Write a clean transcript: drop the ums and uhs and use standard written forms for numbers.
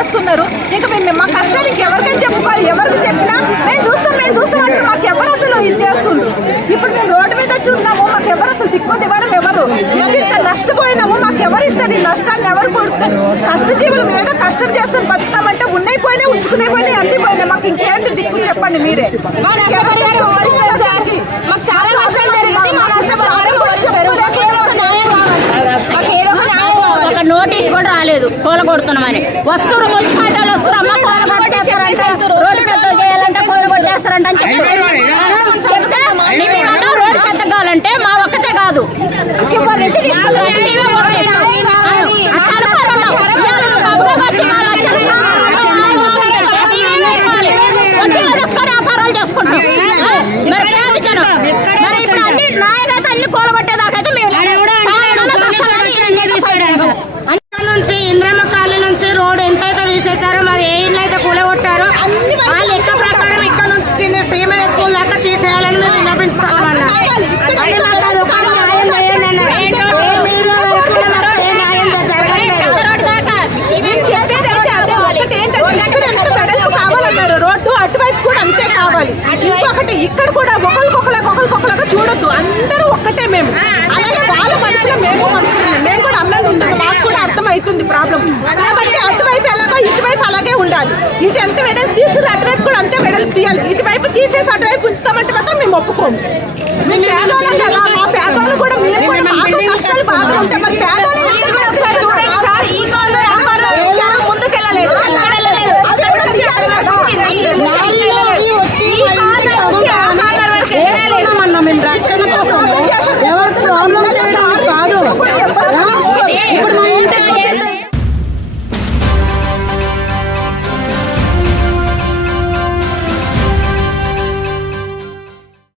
చేస్తున్నారు. ఇంకా మేము మా కష్టాలు ఇంకెవరికైనా చెప్పుకోవాలి. ఎవరికి చెప్పినా మేము చూస్తాం అంటే మాకు ఎవరు అసలు ఇది చేస్తుంది. ఇప్పుడు మేము రోడ్డు మీద వచ్చి ఉన్నాము, మాకు ఎవరు అసలు దిక్కు దివారం ఎవరు, ఇంత నష్టపోయినాము, మాకు ఎవరు ఇస్తారు ఈ నష్టాన్ని, ఎవరు కొడుతారు? కష్టజీవులు మీద కష్టం చేసుకుని బతుకుతామంటే ఉన్నాయి పోయినాయి, ఉంచుకునే పోయినాయి, అన్ని పోయినాయి. మాకు ఇంకేంటి దిక్కు చెప్పండి మీరే. మాకు చాలా నష్టాలు జరిగింది. మా ఒక నోటీస్ కూడా రాలేదు కోల కొడుతున్నామని. వస్తువులు మున్సిపాలిటీలు వస్తున్నామా రోడ్డు పెద్దలు చేయాలంటే కోల కొట్టేస్తారంట అని చెప్తే రోడ్డు పెద్ద కావాలంటే మా ఒక్కటే కాదు వ్యాపారాలు చేసుకుంటాం. మరి పేద జనం మరి ఇప్పుడు అన్ని నాయనైతే అన్ని కోలగొట్టేదాకైతే మేము నుంచి ఇంద్రమ్మ కాలనీ నుంచి రోడ్ ఎంతైతే తీసేశారో మరి ఏ ఇల్లు అయితే కూలగొట్టారో ఆ లెక్క ప్రకారం ఇక్కడ నుంచి కింద శ్రీమతి స్కూల్ దాకా తీసేయాలని మేము విన్నపించుకోవాలన్నా. అది మాకు అది ఒక న్యాయం చేయండి అన్నారు. ఏ న్యాయం కావాలన్నారు. రోడ్డు అటువైపు కూడా అంతే కావాలి. ఇంకొకటి ఇక్కడ కూడా ఒకరికొకరుగా చూడొద్దు, అందరూ ఒక్కటే. మేము అలాగే వాళ్ళ మనసులో మేము మనసులో మేము కూడా అన్నది ఉంటుంది. మాకు కూడా అర్థమవుతుంది ప్రాబ్లం. కాబట్టి అటువైపు ఎలాగో ఇటువైపు అలాగే ఉండాలి. ఇటు ఎంత వెడల్పు తీసుకుని అటువైపు కూడా అంతే వెడల్పు తీయాలి. ఇటువైపు తీసేసి అటువైపు ఉంచుతామంటే మాత్రం మేము ఒప్పుకోము. మేము పేదవాళ్ళం కదా, మా పేదవాళ్ళు కూడా మేము కూడా మాకు కష్టాలు బాగా ఉంటాయి. మరి పేదవాళ్ళు